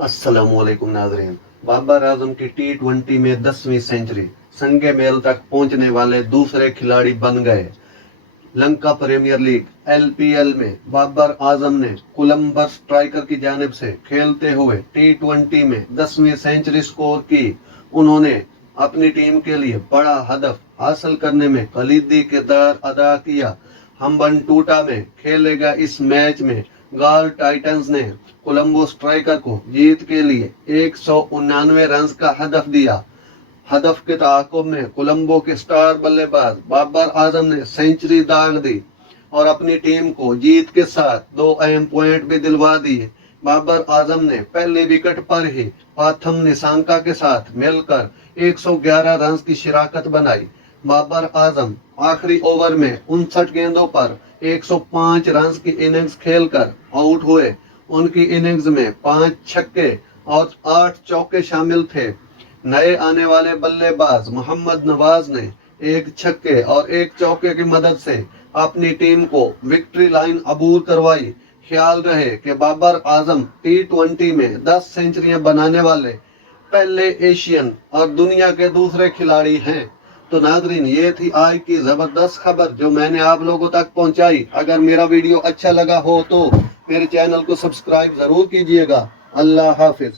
अस्सलाम वालेकुम नाज़रीन। बाबर आजम की T20 में 10वीं सेंचुरी, संगे मेल तक पहुंचने वाले दूसरे खिलाड़ी बन गए। लंका प्रीमियर लीग LPL में बाबर आजम ने कोलंबस स्ट्राइकर की जानिब से खेलते हुए T20 में 10वीं सेंचुरी स्कोर की। उन्होंने अपनी टीम के लिए बड़ा हदफ हासिल करने में कलीदी किरदार अदा किया। हम्बनटोटा में खेले गए इस मैच में गाल टाइटंस ने कोलंबो स्ट्राइकर को जीत के लिए 199 रन का हदफ दिया। हदफ के ताक़ुब में कोलंबो के स्टार बल्लेबाज बाबर आजम ने सेंचुरी दाग दी और अपनी टीम को जीत के साथ 2 अहम पॉइंट भी दिलवा दिए। बाबर आजम ने पहले विकेट पर ही पाथम निसांका के साथ मिलकर 111 रन की शिराकत बनाई। बाबर आजम आखिरी ओवर में 59 गेंदों पर 105 रन की इनिंग्स खेलकर आउट हुए। उनकी इनिंग्स में 5 छक्के और 8 चौके शामिल थे। नए आने वाले बल्लेबाज मोहम्मद नवाज ने 1 छक्के और 1 चौके की मदद से अपनी टीम को विक्ट्री लाइन अबूर करवाई। ख्याल रहे कि बाबर आजम T20 में 10 सेंचुरियां बनाने वाले पहले एशियन और दुनिया के दूसरे खिलाड़ी हैं। तो नाजरीन, ये थी आज की जबरदस्त खबर जो मैंने आप लोगों तक पहुंचाई। अगर मेरा वीडियो अच्छा लगा हो तो मेरे चैनल को सब्सक्राइब जरूर कीजिएगा। अल्लाह हाफिज।